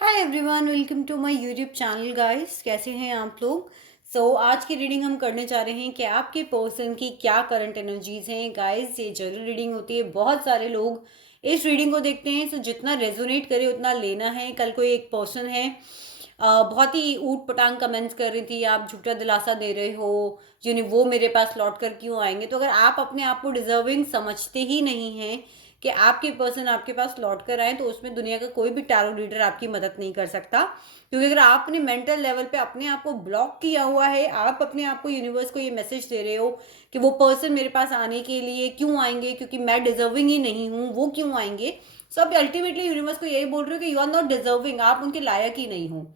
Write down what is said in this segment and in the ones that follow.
Hi everyone, welcome to my YouTube channel guys. कैसे हैं आप लोग? आज की रीडिंग हम करने जा रहे हैं कि आपके पर्सन की क्या करंट एनर्जीज हैं। गाइस, ये जनरल रीडिंग होती है, बहुत सारे लोग इस रीडिंग को देखते हैं, सो जितना रेजोनेट करे उतना लेना है। कल कोई एक पर्सन है, बहुत ही ऊट पटांग कमेंट्स कर रही थी, आप झूठा दिलासा दे रहे हो, यानी वो मेरे पास लौट कर क्यों आएंगे। तो अगर आप अपने आप को डिजर्विंग समझते ही नहीं हैं कि आपके पर्सन आपके पास लौट कर आए, तो उसमें दुनिया का कोई भी टैरो रीडर आपकी मदद नहीं कर सकता। क्योंकि अगर आपने मेंटल लेवल पे अपने आप को ब्लॉक किया हुआ है, आप अपने आप को यूनिवर्स को ये मैसेज दे रहे हो कि वो पर्सन मेरे पास आने के लिए क्यों आएंगे, क्योंकि मैं डिजर्विंग ही नहीं हूँ, वो क्यों आएंगे। सो आप अल्टीमेटली यूनिवर्स को यही बोल रहे हो कि यू आर नॉट डिजर्विंग, आप उनके लायक ही नहीं हो।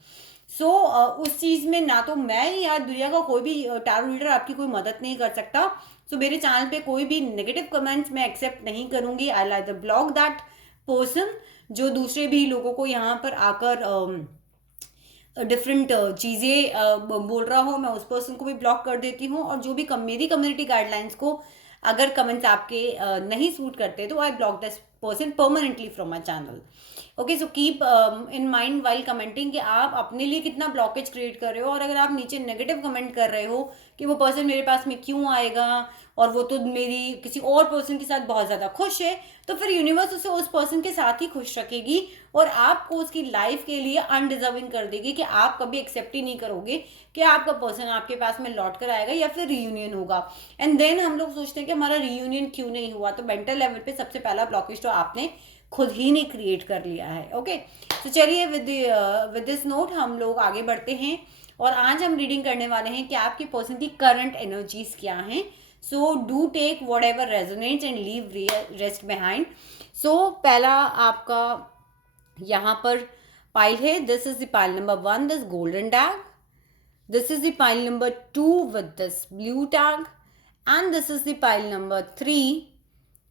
उस चीज़ में ना तो मैं या दुनिया का कोई भी टैरो रीडर आपकी कोई मदद नहीं कर सकता। मेरे चैनल पे कोई भी नेगेटिव कमेंट्स मैं एक्सेप्ट नहीं करूंगी। I like block that person जो दूसरे भी लोगों को यहाँ पर आकर डिफरेंट चीज़ें बोल रहा हो, मैं उस पर्सन को भी ब्लॉक कर देती हूँ। और जो भी मेरी कम्युनिटी गाइडलाइंस को अगर कमेंट्स आपके नहीं सूट करते, तो I block this person permanently from my channel. Okay, so keep in mind while commenting कि आप अपने लिए कितना ब्लॉकेज क्रिएट कर रहे हो। और अगर आप नीचे नेगेटिव कमेंट कर रहे हो कि वो पर्सन मेरे पास में क्यों आएगा और वो तो मेरी किसी और पर्सन के साथ बहुत ज़्यादा खुश है, तो फिर यूनिवर्स उसे उस पर्सन के साथ ही खुश रखेगी और आपको उसकी लाइफ के लिए अनडिजर्विंग कर देगी कि आप कभी एक्सेप्ट ही नहीं करोगे कि आपका पर्सन आपके पास में लौट कर आएगा या फिर रीयूनियन होगा। एंड देन हम लोग सोचते हैं कि हमारा रीयूनियन क्यों नहीं हुआ। तो मेंटल लेवल पे सबसे पहला ब्लॉकेज तो आपने खुद ही ने क्रिएट कर लिया है। ओके, तो चलिए विद दिस नोट हम लोग आगे बढ़ते हैं। और आज हम रीडिंग करने वाले हैं कि आपके पर्सन की करंट एनर्जीज क्या हैं। So do take whatever resonates and leave rest behind. पहला आपका यहाँ पर पाइल है, this is the pile number 1, this golden tag. This is the pile number 2 with this blue tag, and this is the pile number 3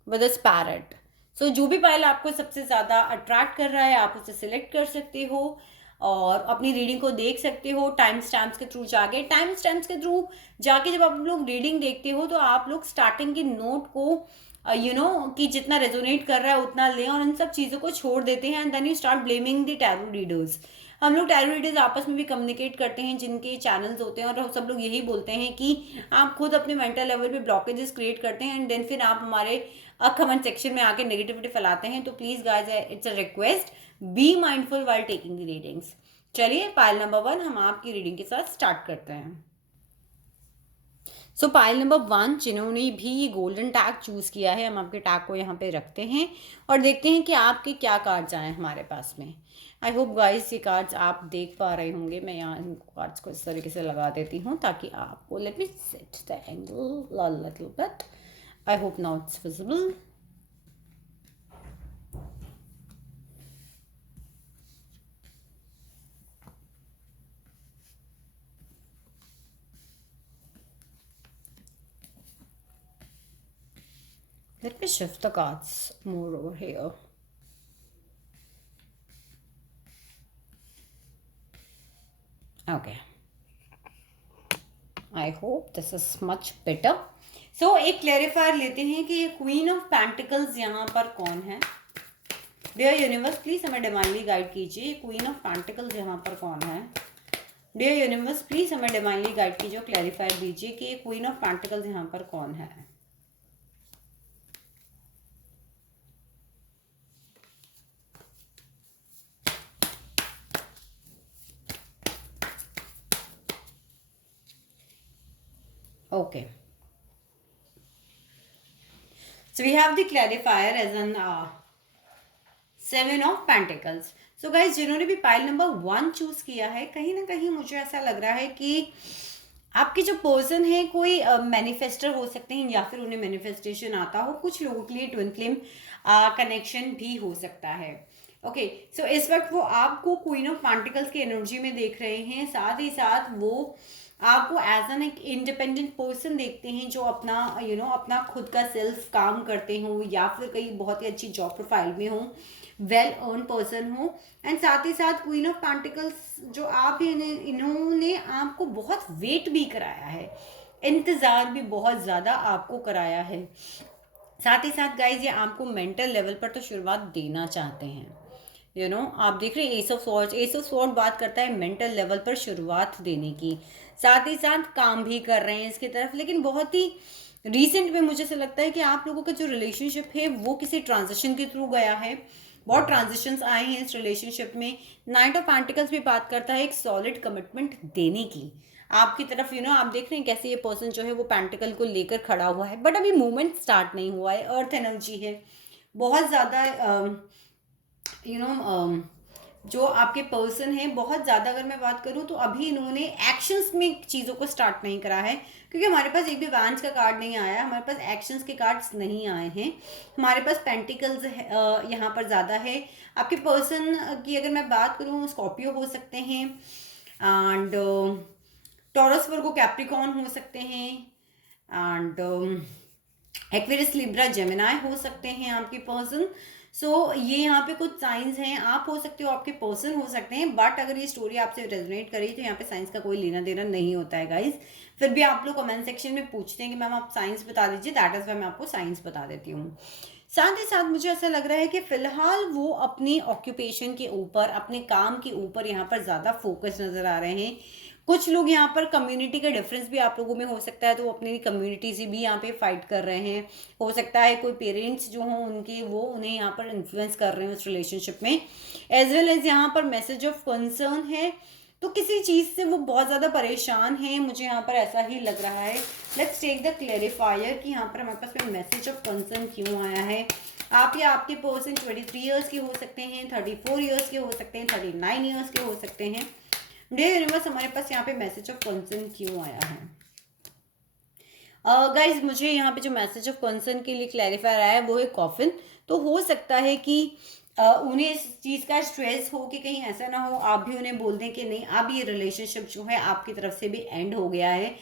with this parrot. जो भी pile आपको सबसे ज़्यादा अट्रैक्ट कर रहा है, आप उसे सिलेक्ट कर सकते हो और अपनी रीडिंग को देख सकते हो टाइम स्टैम्प्स के थ्रू जाके। टाइम स्टैम्प्स के थ्रू जाके जब आप लोग रीडिंग देखते हो, तो आप लोग स्टार्टिंग की नोट को कि जितना रेजोनेट कर रहा है उतना लें और इन सब चीज़ों को छोड़ देते हैं। And then you start blaming the tarot readers. हम लोग टैरो रीडर्स आपस में भी कम्युनिकेट करते हैं जिनके चैनल्स होते हैं, और सब लोग यही बोलते हैं कि आप खुद अपने मेंटल लेवल पे ब्लॉकेजेस क्रिएट करते हैं एंड देन फिर आप हमारे कमेंट सेक्शन में आके नेगेटिविटी फैलाते हैं। तो please guys, it's a request, be mindful while taking the readings. चलिए पाइल नंबर 1 हम आपकी रीडिंग के साथ स्टार्ट करते हैं। पाइल नंबर 1 जिन्होंने भी ये गोल्डन टैग चूज किया है, हम आपके टैग को यहाँ पे रखते हैं और देखते हैं कि आपके क्या कार्ड्स आए हमारे पास में। आई होप गाइस ये कार्ड्स आप देख पा रहे होंगे। मैं यहाँ इन कार्ड्स को इस तरीके से लगा देती हूँ ताकि आपको, let me set the angle a little bit. I hope now it's visible. Let me shift the cards more over here. Okay. I hope this is much better. एक क्लैरिफायर लेते हैं कि ये क्वीन ऑफ पेंटिकल्स यहाँ पर कौन है। Dear universe please हमें डिवाइनली गाइड कीजिए, क्वीन ऑफ पेंटिकल्स यहाँ पर कौन है। डियर यूनिवर्स प्लीज हमें डिवाइनली गाइड कीजिए, क्लैरिफायर दीजिए कि ये क्वीन ऑफ पेंटिकल्स यहाँ पर कौन है। Okay. So we have the clarifier as an 7 of Pentacles. So guys, जिन्होंने भी पाइल नंबर 1 चूज किया है, कहीं ना कहीं मुझे ऐसा लग रहा है कि आपके जो पर्सन है कोई मैनिफेस्टर हो सकते हैं या फिर उन्हें मैनिफेस्टेशन आता हो। कुछ लोगों के लिए ट्विन फ्लेम कनेक्शन भी हो सकता है। ओके, सो इस वक्त वो आपको क्वीन ऑफ पेंटिकल्स की एनर्जी में देख रहे हैं, साथ ही साथ वो आपको एज एन एक इंडिपेंडेंट पर्सन देखते हैं जो अपना अपना खुद का सेल्फ काम करते हो या फिर कहीं बहुत ही अच्छी जॉब प्रोफाइल में हो, वेल अर्न पर्सन हो। एंड साथ ही साथ क्वीन ऑफ पेंटिकल्स जो आप इन्होंने आपको बहुत वेट भी कराया है, इंतज़ार भी बहुत ज़्यादा आपको कराया है। साथ ही साथ गाइज ये आपको मेंटल लेवल पर तो शुरुआत देना चाहते हैं, आप देख रहे हैं S of swords. S of sword बात करता है मेंटल लेवल पर शुरुआत देने की, साथ ही साथ काम भी कर रहे हैं इसकी तरफ, लेकिन बहुत ही रिसेंट में मुझे ऐसा लगता है कि आप लोगों का जो रिलेशनशिप है वो किसी ट्रांजिशन के थ्रू गया है। बहुत ट्रांजिशंस आए हैं इस रिलेशनशिप में। नाइट ऑफ पेंटिकल्स भी बात करता है एक सॉलिड कमिटमेंट देने की आपकी तरफ। आप देख रहे हैं कैसे ये पर्सन जो है वो पेंटिकल को लेकर खड़ा हुआ है, बट अभी मूवमेंट स्टार्ट नहीं हुआ है। अर्थ एनर्जी है बहुत ज़्यादा। यू नो जो आपके पर्सन है बहुत ज़्यादा, अगर मैं बात करूँ तो अभी इन्होंने एक्शंस में चीज़ों को स्टार्ट नहीं करा है, क्योंकि हमारे पास एक भी वैंस का कार्ड नहीं आया है, हमारे पास एक्शंस के कार्ड्स नहीं आए हैं, हमारे पास पेंटिकल्स यहाँ पर ज़्यादा है। आपके पर्सन की अगर मैं बात करूँ, स्कॉर्पियो हो सकते हैं, एंड टॉरस वर्गो कैप्रिकॉन हो सकते हैं, एंड एक्वेरियस लिब्रा जेमिनाई हो सकते हैं आपके पर्सन। ये यहाँ पे कुछ साइंस हैं, आप हो सकते हो, आपके पर्सन हो सकते हैं, बट अगर ये स्टोरी आपसे रेजोनेट करी तो यहाँ पे साइंस का कोई लेना देना नहीं होता है गाइज। फिर भी आप लोग कमेंट सेक्शन में पूछते हैं कि मैम आप साइंस बता दीजिए, दैट इज वाई मैं आपको साइंस बता देती हूँ। साथ ही साथ मुझे ऐसा लग रहा है कि फिलहाल वो अपनी ऑक्यूपेशन के ऊपर, अपने काम के ऊपर यहाँ पर ज़्यादा फोकस नज़र आ रहे हैं। कुछ लोग यहाँ पर कम्युनिटी का डिफरेंस भी आप लोगों में हो सकता है, तो वो अपनी कम्युनिटी से भी यहाँ पे फाइट कर रहे हैं। हो सकता है कोई पेरेंट्स जो हों उनके, वो उन्हें यहाँ पर इन्फ्लुएंस कर रहे हैं उस रिलेशनशिप में। एज वेल एज यहाँ पर मैसेज ऑफ कंसर्न है, तो किसी चीज़ से वो बहुत ज़्यादा परेशान है, मुझे यहाँ पर ऐसा ही लग रहा है। लेट्स टेक द क्लेरिफायर कि यहाँ पर हमारे पास में मैसेज ऑफ कंसर्न क्यों आया है। आप या आपके पर्सन 23 ईयर्स के हो सकते हैं, 34 ईयर्स के हो सकते हैं, 39 ईयर्स के हो सकते हैं। डियर यूनिवर्स, हमारे पास यहाँ पे मैसेज ऑफ कंसर्न क्यों आया है? गाइज मुझे यहाँ पे जो मैसेज ऑफ कंसर्न के लिए क्लैरिफायर आया है वो है कॉफिन। तो हो सकता है कि उन्हें इस चीज़ का स्ट्रेस हो कि कहीं ऐसा ना हो आप भी उन्हें बोल दें कि नहीं, अब ये रिलेशनशिप जो है आपकी तरफ से भी एंड हो गया है।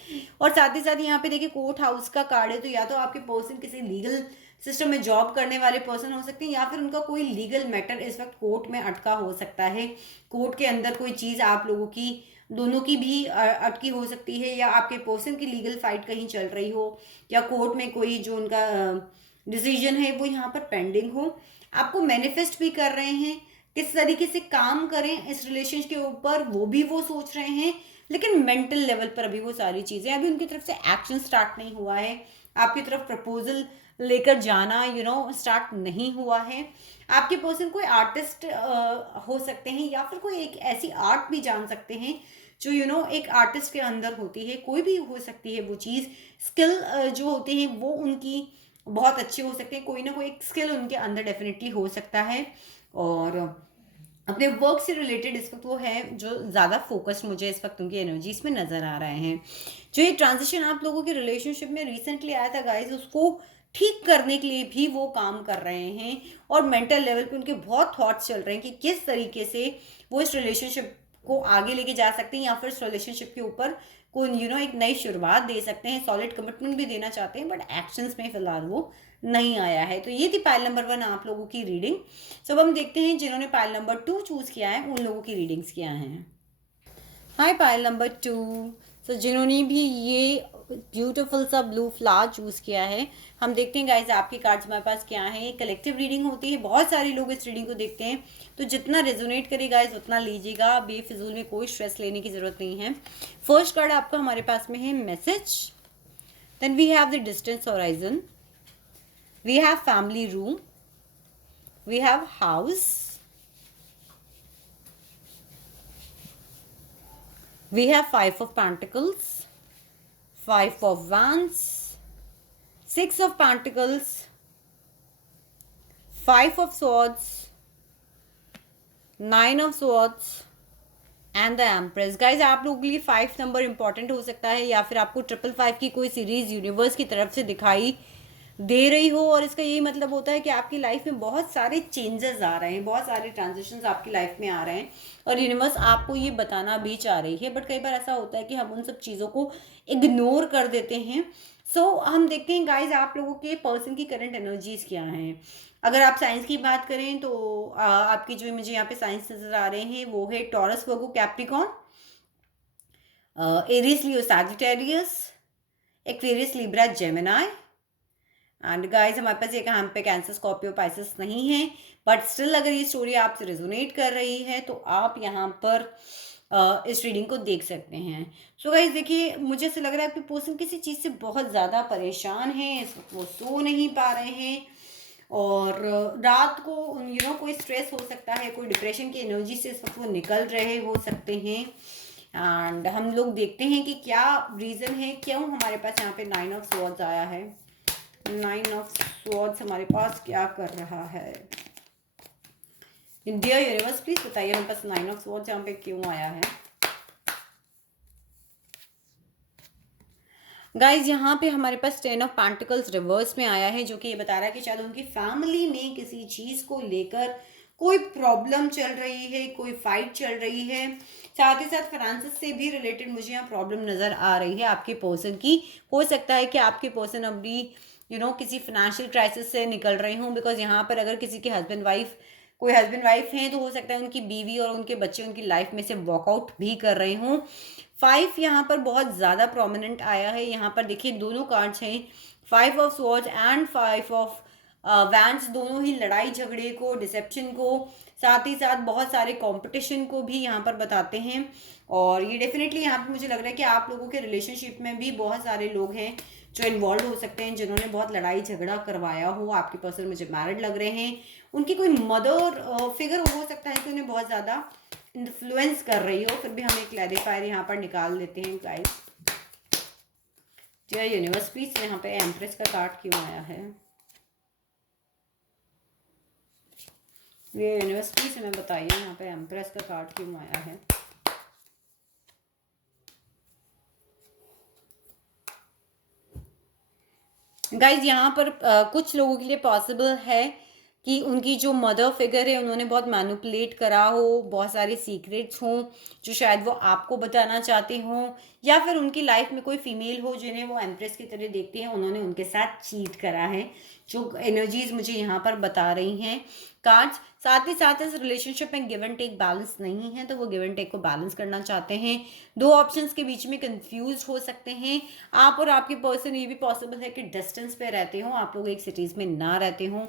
और साथ ही साथ यहाँ पे देखिए कोर्ट हाउस का कार्ड है, तो या तो आपके पर्सन किसी लीगल सिस्टम में जॉब करने वाले पर्सन हो सकते हैं, या फिर उनका कोई लीगल मैटर इस वक्त कोर्ट में अटका हो सकता है। कोर्ट के अंदर कोई चीज़ आप लोगों की दोनों की भी अटकी हो सकती है, या आपके पर्सन की लीगल फाइट कहीं चल रही हो, या कोर्ट में कोई जो उनका डिसीजन है वो यहाँ पर पेंडिंग हो। आपको मैनिफेस्ट भी कर रहे हैं, किस तरीके से काम करें इस रिलेशनशिप के ऊपर वो भी वो सोच रहे हैं, लेकिन मेंटल लेवल पर अभी वो सारी चीज़ें, अभी उनकी तरफ से एक्शन स्टार्ट नहीं हुआ है। आपकी तरफ प्रपोजल लेकर जाना स्टार्ट नहीं हुआ है। आपके पर्सन कोई आर्टिस्ट हो सकते हैं, या फिर कोई एक ऐसी आर्ट भी जान सकते हैं जो एक आर्टिस्ट के अंदर होती है, कोई भी हो सकती है वो चीज़। स्किल जो होते हैं वो उनकी बहुत अच्छे हो सकते हैं, कोई ना कोई एक स्किल उनके अंदर डेफिनेटली हो सकता है। और अपने वर्क से रिलेटेड इस वक्त वो है जो ज़्यादा फोकस मुझे इस वक्त उनकी एनर्जीज में नज़र आ रहे हैं। जो ये ट्रांजिशन आप लोगों के रिलेशनशिप में रिसेंटली आया था गाइज, उसको ठीक करने के लिए भी वो काम कर रहे हैं, और मेंटल लेवल पे उनके बहुत थॉट्स चल रहे हैं कि किस तरीके से वो इस रिलेशनशिप को आगे लेके जा सकते हैं, या फिर इस रिलेशनशिप के ऊपर को एक नई शुरुआत दे सकते हैं। सॉलिड कमिटमेंट भी देना चाहते हैं, बट एक्शंस में फिलहाल वो नहीं आया है। तो ये थी पाइल नंबर 1 आप लोगों की रीडिंग। अब हम देखते हैं जिन्होंने पाइल नंबर 2 चूज किया है उन लोगों की रीडिंग्स क्या हैं। हाय पाइल नंबर 2। जिन्होंने भी ये ब्यूटीफुल सा ब्लू फ्लावर चूज किया है, हम देखते हैं गाइज आपके कार्ड्स हमारे पास क्या है। कलेक्टिव रीडिंग होती है, बहुत सारे लोग इस रीडिंग को देखते हैं, तो जितना रेजोनेट करे गाइज उतना लीजिएगा, बेफिजूल में कोई स्ट्रेस लेने की जरूरत नहीं है। फर्स्ट कार्ड आपका हमारे पास में है message, then we have the distance horizon, we have family room, we have house, we have 5 of Pentacles, 5 of Wands, 6 of Pentacles, 5 of Swords, 9 of Swords and the empress. Guys आप लोगों के लिए 5 number important हो सकता है, या फिर आपको 555 की कोई सीरीज यूनिवर्स की तरफ से दिखाई दे रही हो, और इसका यही मतलब होता है कि आपकी लाइफ में बहुत सारे चेंजेस आ रहे हैं, बहुत सारे ट्रांजिशंस आपकी लाइफ में आ रहे हैं, और यूनिवर्स आपको ये बताना भी चाह रही है। बट कई बार ऐसा होता है कि हम उन सब चीज़ों को इग्नोर कर देते हैं। हम देखते हैं गाइज आप लोगों के पर्सन की करंट एनर्जीज क्या हैं। अगर आप साइंस की बात करें तो आपकी जो मुझे यहाँ पे साइंस नजर आ रहे हैं वो है Taurus Virgo Capricorn, Aries Leo Sagittarius, Aquarius Libra Gemini, and guys हमारे पास एक यहाँ पे कैंसर, स्कॉर्पियो, पाइसेस नहीं है, बट स्टिल अगर ये स्टोरी आपसे रेजोनेट कर रही है तो आप यहाँ पर इस रीडिंग को देख सकते हैं। सो गाइस देखिए, मुझे ऐसा लग रहा है आपकी पर्सन किसी चीज़ से बहुत ज़्यादा परेशान है, इस वक्त वो सो नहीं पा रहे हैं, और रात को कोई स्ट्रेस हो सकता है, कोई डिप्रेशन की एनर्जी से इस वक्त वो निकल रहे हो सकते हैं। एंड हम लोग देखते हैं कि क्या रीज़न है, क्यों हमारे पास यहाँ पे 9 ऑफ स्वॉर्ड्स आया है। 9 ऑफ स्वॉर्ड्स हमारे पास क्या कर रहा है? डियर यूनिवर्स प्लीज बताइए हमारे पास 9 ऑफ स्वॉर्ड्स यहाँ पे क्यों आया है। गाइज यहाँ पे हमारे पास 10 ऑफ पेंटिकल्स रिवर्स में आया है, जो कि ये बता रहा है कि शायद उनकी फैमिली में किसी चीज़ को लेकर कोई प्रॉब्लम चल रही है, कोई फाइट चल रही है। साथ ही साथ फाइनेंस से भी रिलेटेड मुझे यहाँ प्रॉब्लम नज़र आ रही है आपके पर्सन की। हो सकता है कि आपके पर्सन अभी किसी फाइनेंशियल क्राइसिस से निकल रहे हों, बिकॉज यहाँ पर अगर किसी के कोई हस्बैंड वाइफ हैं तो हो सकता है उनकी बीवी और उनके बच्चे उनकी लाइफ में से वॉकआउट भी कर रहे हों। 5 यहाँ पर बहुत ज़्यादा प्रोमिनेंट आया है। यहाँ पर देखिए दोनों कार्ड्स हैं, 5 of swords and 5 of wands, दोनों ही लड़ाई झगड़े को, डिसेप्शन को, साथ ही साथ बहुत सारे कंपटीशन को भी यहाँ पर बताते हैं। और ये डेफिनेटली यहाँ पे मुझे लग रहा है कि आप लोगों के रिलेशनशिप में भी बहुत सारे लोग हैं जो इन्वॉल्व हो सकते हैं, जिन्होंने बहुत लड़ाई झगड़ा करवाया हो। आपके पर्सन मुझे मैरिड लग रहे हैं, उनकी कोई मदर फिगर हो सकता है कि उन्हें बहुत ज़्यादा इन्फ्लुएंस कर रही हो। फिर भी हम एक क्लैरिफायर यहाँ पर निकाल देते हैं गाइस। डियर यूनिवर्स प्लीज यहाँ पे एम्प्रेस का कार्ड क्यों आया है? ये यूनिवर्स प्लीज हमें बताइए यहाँ पे एम्प्रेस का कार्ड क्यों आया है? गाइज यहाँ पर कुछ लोगों के लिए पॉसिबल है कि उनकी जो मदर फिगर है उन्होंने बहुत मैनिपुलेट करा हो, बहुत सारे सीक्रेट्स हों जो शायद वो आपको बताना चाहते हों, या फिर उनकी लाइफ में कोई फीमेल हो जिन्हें वो एम्प्रेस की तरह देखते हैं, उन्होंने उनके साथ चीट करा है। जो एनर्जीज मुझे यहाँ पर बता रही हैं कार्ड्स। साथ ही साथ इस रिलेशनशिप में गिव एंड टेक बैलेंस नहीं है, तो वो गिव एंड टेक को बैलेंस करना चाहते हैं। दो ऑप्शंस के बीच में कंफ्यूज हो सकते हैं आप और आपके पर्सन। ये भी पॉसिबल है कि डिस्टेंस पे रहते हो, आप लोग एक सिटीज़ में ना रहते हो।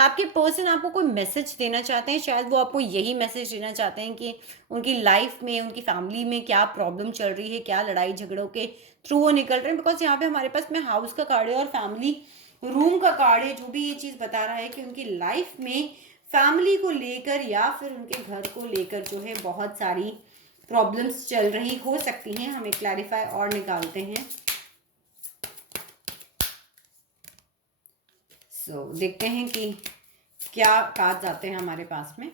आपके पर्सन आपको कोई मैसेज देना चाहते हैं, शायद वो आपको यही मैसेज देना चाहते हैं कि उनकी लाइफ में, उनकी फैमिली में क्या प्रॉब्लम चल रही है, क्या लड़ाई झगड़ों के थ्रू वो निकल रहे हैं। बिकॉज यहाँ पे हमारे पास में हाउस का कार्ड है और फैमिली रूम का कार्ड है, जो भी ये चीज़ बता रहा है कि उनकी लाइफ में फैमिली को लेकर या फिर उनके घर को लेकर जो है बहुत सारी प्रॉब्लम्स चल रही हो सकती हैं। हम एक क्लैरिफाई और निकालते हैं। देखते हैं कि क्या कार्ड्स आते हैं हमारे पास में।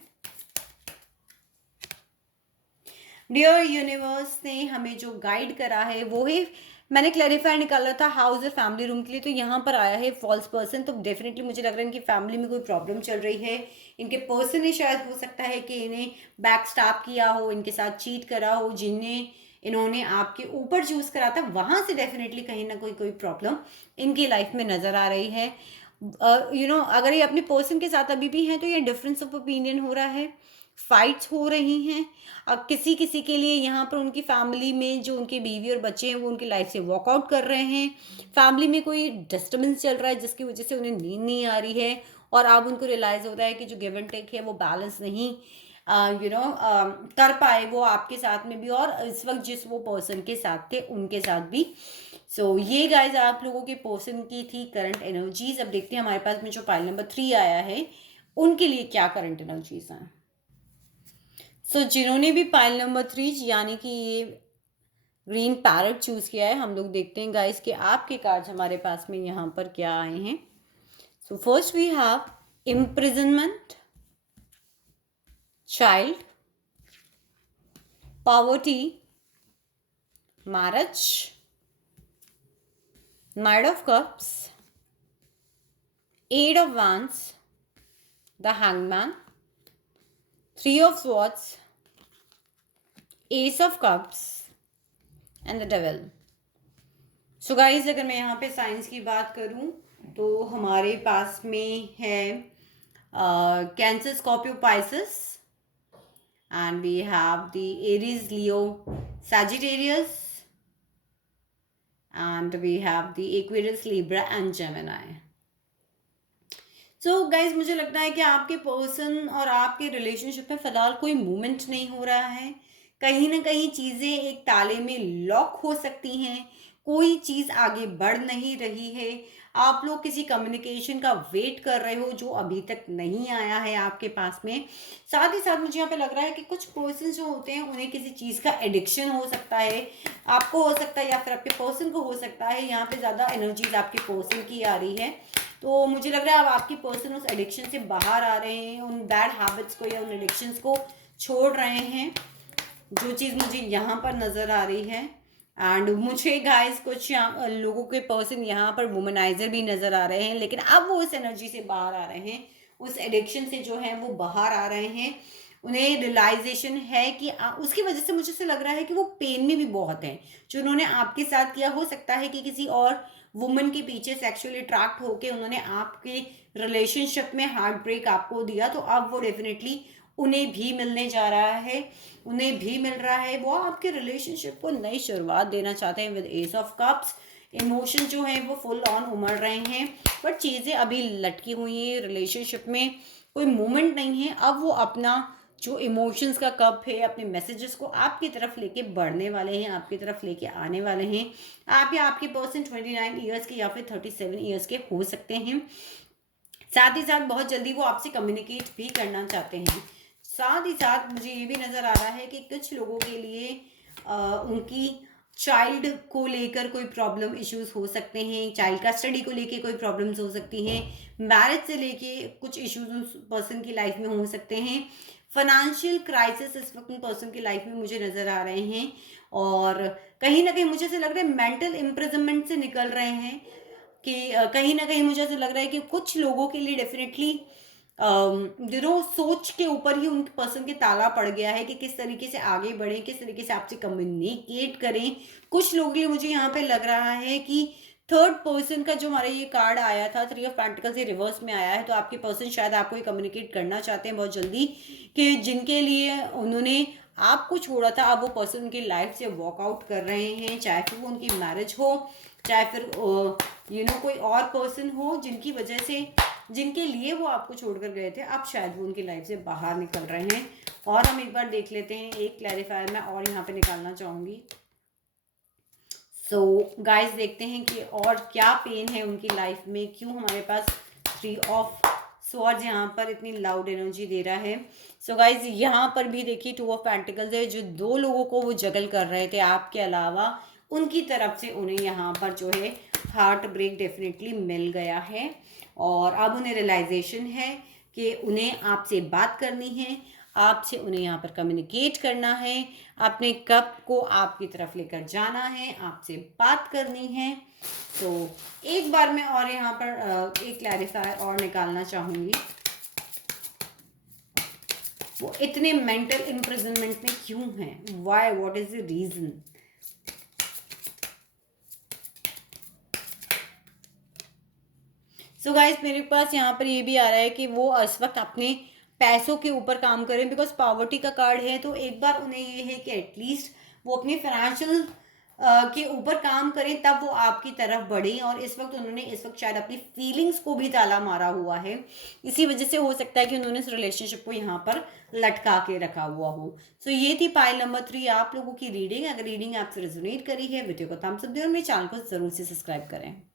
डियर यूनिवर्स ने हमें जो गाइड करा है वो है, मैंने क्लैरिफायर निकाला था हाउस और फैमिली रूम के लिए, तो यहाँ पर आया है फॉल्स पर्सन। तो डेफिनेटली मुझे लग रहा है इनकी फैमिली में कोई प्रॉब्लम चल रही है। इनके पर्सन ने शायद हो सकता है कि इन्हें बैक स्टैप किया हो, इनके साथ चीट करा हो, जिन्हें इन्होंने आपके ऊपर चूज़ करा था, वहाँ से डेफिनेटली कहीं ना कोई प्रॉब्लम इनकी लाइफ में नज़र आ रही है। अगर ये अपने पर्सन के साथ अभी भी हैं तो ये डिफरेंस ऑफ ओपिनियन हो रहा है, फाइट्स हो रही हैं। अब किसी किसी के लिए यहाँ पर उनकी फैमिली में जो उनके बीवी और बच्चे हैं वो उनकी लाइफ से वॉकआउट कर रहे हैं। फैमिली में कोई डिस्टर्बेंस चल रहा है जिसकी वजह से उन्हें नींद नहीं आ रही है, और अब उनको रियलाइज़ होता है कि जो गिव एंड टेक है वो बैलेंस नहीं कर पाए वो आपके साथ में भी, और इस वक्त जिस वो पर्सन के साथ थे उनके साथ भी। ये गाइज आप लोगों के पर्सन की थी करंट एनर्जीज। अब देखते हैं हमारे पास में जो पाइल नंबर 3 आया है उनके लिए क्या करंट एनर्जीज हैं। जिन्होंने भी पाइल नंबर 3 यानी कि ये ग्रीन पैरट चूज़ किया है, हम लोग देखते हैं गाइस कि आपके कार्ड्स हमारे पास में यहाँ पर क्या आए हैं। First we have imprisonment, child, poverty, marriage, knight of cups, eight of wands, the hangman, 3 of swords, ace of cups and the devil. So guys अगर मैं यहाँ पे साइंस की बात करूँ तो हमारे पास में है Cancer, Scorpio, Pisces, and we have the Aries, Leo, Sagittarius, and we have the Aquarius, Libra and Gemini. So guys मुझे लगता है कि आपके पर्सन और आपके रिलेशनशिप में फ़िलहाल कोई मूवमेंट नहीं हो रहा है। कहीं न कहीं चीज़ें एक ताले में लॉक हो सकती हैं, कोई चीज़ आगे बढ़ नहीं रही है। आप लोग किसी कम्युनिकेशन का वेट कर रहे हो जो अभी तक नहीं आया है आपके पास में। साथ ही साथ मुझे यहाँ पे लग रहा है कि कुछ पर्सन जो होते हैं उन्हें किसी चीज़ का एडिक्शन हो सकता है। आपको हो सकता है या फिर आपके पर्सन को हो सकता है। यहाँ पे ज़्यादा एनर्जीज़ आपके पर्सन की आ रही है। तो मुझे लग रहा है अब आपकी पर्सन उस एडिक्शन से बाहर आ रहे हैं, उन बैड हैबिट्स को या उन एडिक्शंस को छोड़ रहे हैं, जो चीज़ मुझे यहाँ पर नज़र आ रही है। एंड मुझे गाइस कुछ लोगों के पर्सन यहाँ पर वुमनाइजर भी नज़र आ रहे हैं, लेकिन अब वो उस एनर्जी से बाहर आ रहे हैं, उस एडिक्शन से जो है वो बाहर आ रहे हैं। उन्हें रियलाइजेशन है कि उसकी वजह से मुझे से लग रहा है कि वो पेन में भी बहुत हैं। जो उन्होंने आपके साथ किया, हो सकता है कि किसी और वुमन के पीछे सेक्सुअली अट्रैक्ट होके उन्होंने आपके रिलेशनशिप में हार्ट ब्रेक आपको दिया, तो अब वो डेफिनेटली उन्हें भी मिलने जा रहा है, उन्हें भी मिल रहा है। वो आपके रिलेशनशिप को नई शुरुआत देना चाहते हैं with S of cups. Emotion जो है वो फुल ऑन उमड़ रहे हैं, बट चीज़ें अभी लटकी हुई हैं, रिलेशनशिप में कोई मूवमेंट नहीं है। अब वो अपना जो इमोशंस का कप है, अपने मैसेजेस को आपकी तरफ लेके बढ़ने वाले हैं, आपकी तरफ लेके आने वाले हैं। आप या आपके पर्सन 29 ईयर्स के या फिर 37 ईयर्स के हो सकते हैं। साथ ही साथ बहुत जल्दी वो आपसे कम्युनिकेट भी करना चाहते हैं। साथ ही साथ मुझे ये भी नज़र आ रहा है कि कुछ लोगों के लिए उनकी चाइल्ड को लेकर कोई प्रॉब्लम इश्यूज हो सकते हैं, चाइल्ड का स्टडी को लेके कोई प्रॉब्लम्स हो सकती हैं, मैरिज से लेके कुछ इश्यूज उस पर्सन की लाइफ में हो सकते हैं। फाइनेंशियल क्राइसिस इस वक्त उन पर्सन की लाइफ में मुझे नज़र आ रहे हैं, और कहीं ना कहीं मुझे ऐसे लग रहा है मेंटल इम्प्रिजनमेंट से निकल रहे हैं। कि कहीं ना कहीं मुझे ऐसा लग रहा है कि कुछ लोगों के लिए डेफिनेटली सोच के ऊपर ही उनके पर्सन के ताला पड़ गया है कि किस तरीके से आगे बढ़ें, किस तरीके से आपसे कम्युनिकेट करें। कुछ लोगों के लिए मुझे यहाँ पे लग रहा है कि थर्ड पर्सन का जो हमारा ये कार्ड आया था, 3 ऑफ पेंटिकल्स, ये रिवर्स में आया है। तो आपके पर्सन शायद आपको ये कम्युनिकेट करना चाहते हैं बहुत जल्दी कि जिनके लिए उन्होंने आपको छोड़ा था, अब वो पर्सन उनकी लाइफ से वॉकआउट कर रहे हैं, चाहे फिर वो उनकी मैरिज हो, चाहे फिर कोई और पर्सन हो जिनकी वजह से, जिनके लिए वो आपको छोड़कर गए थे, अब शायद वो उनकी लाइफ से बाहर निकल रहे हैं। और हम एक बार देख लेते हैं, एक क्लैरिफायर मैं और यहाँ पे निकालना चाहूँगी। सो गाइस देखते हैं कि और क्या पेन है उनकी लाइफ में, क्यों हमारे पास 3 ऑफ स्वॉर्ड्स यहाँ पर इतनी लाउड एनर्जी दे रहा है। सो गाइज यहाँ पर भी देखिए 2 ऑफ पेंटिकल्स है, जो 2 लोगों को वो जगल कर रहे थे आपके अलावा, उनकी तरफ से उन्हें यहाँ पर जो है हार्ट ब्रेक डेफिनेटली मिल गया है। और अब उन्हें रियलाइजेशन है कि उन्हें आपसे बात करनी है, आपसे उन्हें यहाँ पर कम्युनिकेट करना है, अपने कप को आपकी तरफ लेकर जाना है, आपसे बात करनी है। तो एक बार मैं और यहाँ पर एक क्लैरिफायर और निकालना चाहूँगी, वो इतने मेंटल इम्प्रिजनमेंट में क्यों हैं, why, what is the reason. So guys मेरे पास यहाँ पर ये भी आ रहा है कि वो इस वक्त अपने पैसों के ऊपर काम करें, बिकॉज पावर्टी का कार्ड है। तो एक बार उन्हें ये है कि एटलीस्ट वो अपने फाइनेंशियल के ऊपर काम करें, तब वो आपकी तरफ बढ़ें। और इस वक्त शायद अपनी फीलिंग्स को भी ताला मारा हुआ है, इसी वजह से हो सकता है कि उन्होंने इस रिलेशनशिप को यहाँ पर लटका के रखा हुआ हो। सो ये थी पाइल नंबर 3 आप लोगों की रीडिंग। अगर रीडिंग आपसे रेजोनेट करी है, वीडियो को थम्स अप दें और मेरे चैनल को जरूर से सब्सक्राइब करें।